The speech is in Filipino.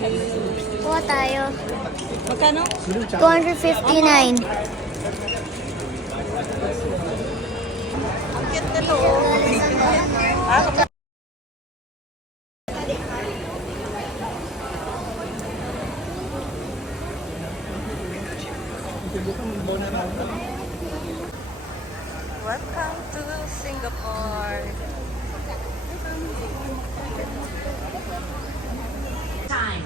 Kuha tayo. Magkano? 259. Ang cute nito. Ah, welcome to Singapore. Time.